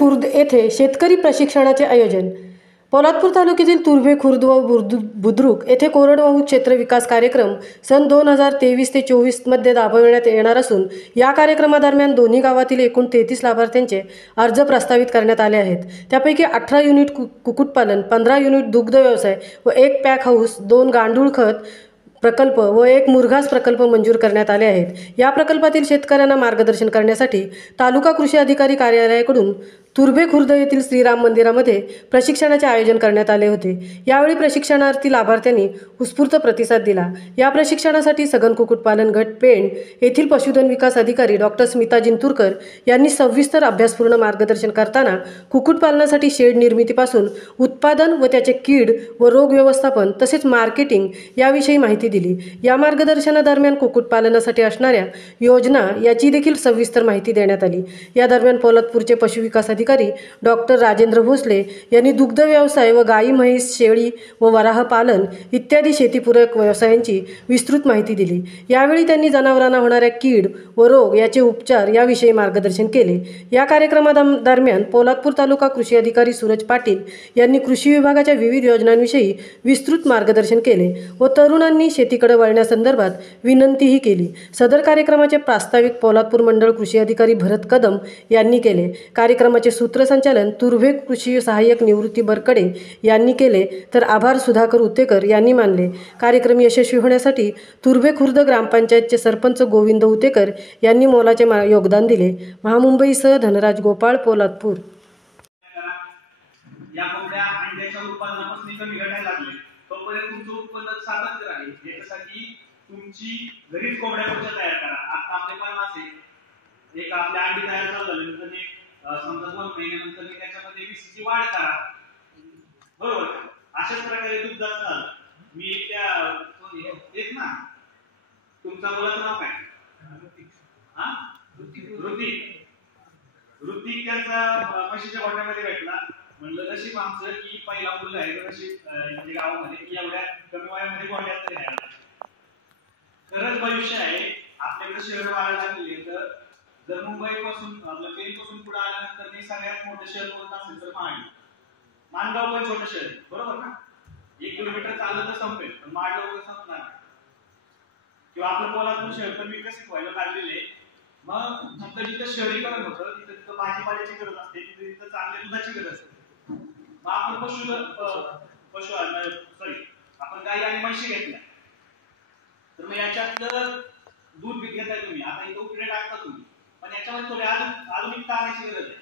खुर्द येथे शेतकरी प्रशिक्षणाचे आयोजन। पोलादपूर तालुक्यातील तुर्भे खुर्द व बुद्रुक येथे कोरडवाहू क्षेत्र विकास कार्यक्रम सन 2023 ते 24 मध्ये राबविण्यात येणार असून या कार्यक्रमादरम्यान दोन्ही गावातील एकूण 33 लाभार्थ्यांचे अर्ज प्रस्तावित करण्यात आले आहेत। त्यापैकी 18 युनिट कुक्कुटपालन, 15 युनिट दुग्ध व्यवसाय व 1 पॅक हाऊस, 2 गांडूळ खत प्रकल्प व 1 मुरघास प्रकल्प मंजूर करण्यात आले आहेत। या प्रकल्पातील शेतकऱ्यांना मार्गदर्शन करण्यासाठी तालुका कृषी अधिकारी कार्यालयाकडून तुर्भे खुर्द येथील श्रीराम मंदिरामध्ये प्रशिक्षणाचे आयोजन करण्यात आले होते। यावेळी प्रशिक्षणार्थी लाभार्थ्यांनी उत्स्फूर्त प्रतिसाद दिला। या प्रशिक्षणासाठी सघन कुक्कुटपालन गट पेण येथील पशुधन विकास अधिकारी डॉक्टर स्मिता जिंतूरकर यांनी सविस्तर अभ्यासपूर्ण मार्गदर्शन करताना कुक्कुटपालनासाठी शेड निर्मितीपासून उत्पादन व त्याचे कीड व रोग व्यवस्थापन तसेच मार्केटिंग याविषयी माहिती दिली। या मार्गदर्शनादरम्यान कुक्कुटपालनासाठी असणाऱ्या योजना याची देखील सविस्तर माहिती देण्यात आली। या दरम्यान पोलादपूरचे पशुविकास अधिकारी डॉक्टर राजेंद्र भोसले यांनी दुग्ध व्यवसाय व गाई, म्हैस, शेळी व वराह पालन इत्यादी शेतीपूरक व्यवसायांची विस्तृत माहिती दिली। यावेळी त्यांनी जनावरांना होणाऱ्या कीड व रोग याचे उपचार याविषयी मार्गदर्शन केले। या कार्यक्रमादरम्यान पोलादपूर तालुका कृषी अधिकारी सूरज पाटील यांनी कृषी विभागाच्या विविध योजनांविषयी विस्तृत मार्गदर्शन केले व तरुणांनी शेतीकडे वळण्यासंदर्भात विनंतीही केली। सदर कार्यक्रमाचे प्रास्ताविक पोलादपूर मंडळ कृषी अधिकारी भरत कदम यांनी केले। कार्यक्रमाचे सूत्रसंचालन तुर्भे कृषी सहाय्यक निवृत्ती बरकडे यांनी केले तर आभार सुधाकर उतेकर यांनी मानले। कार्यक्रम यशस्वी होण्यासाठी तुर्भे खुर्द ग्रामपंचायतचे सरपंच गोविंद उतेकर यांनी मोलाचे योगदान दिले। महामुंबईसह धनराज गोपाळ, पोलादपूर। या कोंबड्या अंड्याच्या उत्पादनापासून कमी घटायला लागले तोपर्यंत तुमचं उत्पन्न सातत्य राहील। याच्यासाठी तुमची घरीच कोंबड्या तयार करा। आता आपले पण असे एक आपल्या अंडी तयार झाल्यानंतर समजा 2 महिन्यानंतर त्याच्यामध्ये वीसची वाढ करा, बरोबर। अशाच प्रकारे दूध असतात। मी त्या एक ना तुमचा मुलाचं नाव काय? ऋतिक त्यांचा म्हशीच्या गोठ्यामध्ये भेटला। म्हणलं नशीब आमचं की पहिला मुलगा आहे नशीब म्हणजे गावामध्ये की एवढ्या कमी वयामध्ये गोठ्यात तरी राहिला। खरंच भविष्य आहे आपल्याकडे शहर वाढायला लागले तर जर मुंबई पासून आपल्या पेन पासून पुढे आल्यानंतर मी सगळ्यात मोठं शहर कोणतं असेल तर माणगाव पण छोटं शहर, बरोबर ना। 1 किलोमीटर चाललं तर संपेल, पण माणगाव संपणार नाही। किंवा आपलं पोलादपूर शहर पण विकसित व्हायला लागलेले। मग फक्त जिथं शहरीकरण होतं तिथं भाजीपाल्याची गरज असते, तिथं चांगल्या दुधाची गरज असते। मग आपण आपण गाई आणि म्हशी घेतल्या तर मग याच्यातलं दूध घेताय तुम्ही, आता इथं उकडे टाकता तुम्ही, पण याच्यामध्ये थोडी आधुनिकता आणायची गरज आहे।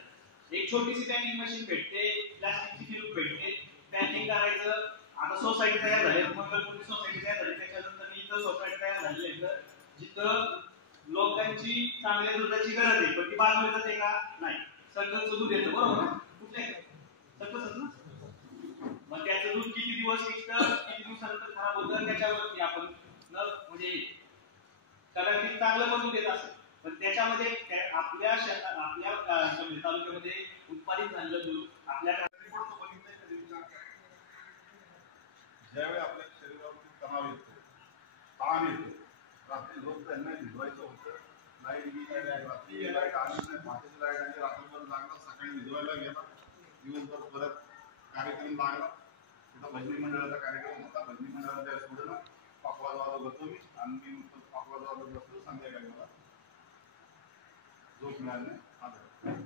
एक छोटीशी पॅकिंग मशीन भेटते, प्लास्टिकची ट्यूब भेटते, पॅकिंग करायचं। आता सोसायटी तयार झाली, मंगलपूरची सोसायटी तयार झाली, त्याच्यानंतर इथं सोसायटी तयार झाली आहे जिथं लोकांची चांगल्या दुधाची गरज आहे, पण ती बाजूला जाते का? नाही, सगळंच दूध येतं, बरोबर ना। कुठे सगळंच ना। मग त्याचं दूध किती दिवस टिकतं, किती दिवसानंतर खराब होतं त्याच्यावरती आपण म्हणजे कदाचित चांगलं पण दूध येत असेल, पण त्याच्यामध्ये आपल्या तालुक्यामध्ये उत्पादित झालेलं दूध आपल्या ज्यावेळी आपल्या शरीरावरती तणाव येतो, ताण येतो, रात्री झोप त्यांना भिजवायचं होतं, लाईट गेली, रात्री लाईट आली नाही, पहाटेची लाईट आली, रात्रभर लागला, सकाळी भिजवायला गेला, दिवसभर परत कार्यक्रम लागला। तिथं भजनी मंडळाचा कार्यक्रम होता, भजनी मंडळाच्या सोडून पाकवाजवाला बसतो मी आणि मी पाकवाजवाला बसतो। संध्याकाळी मला झोप मिळाली नाही।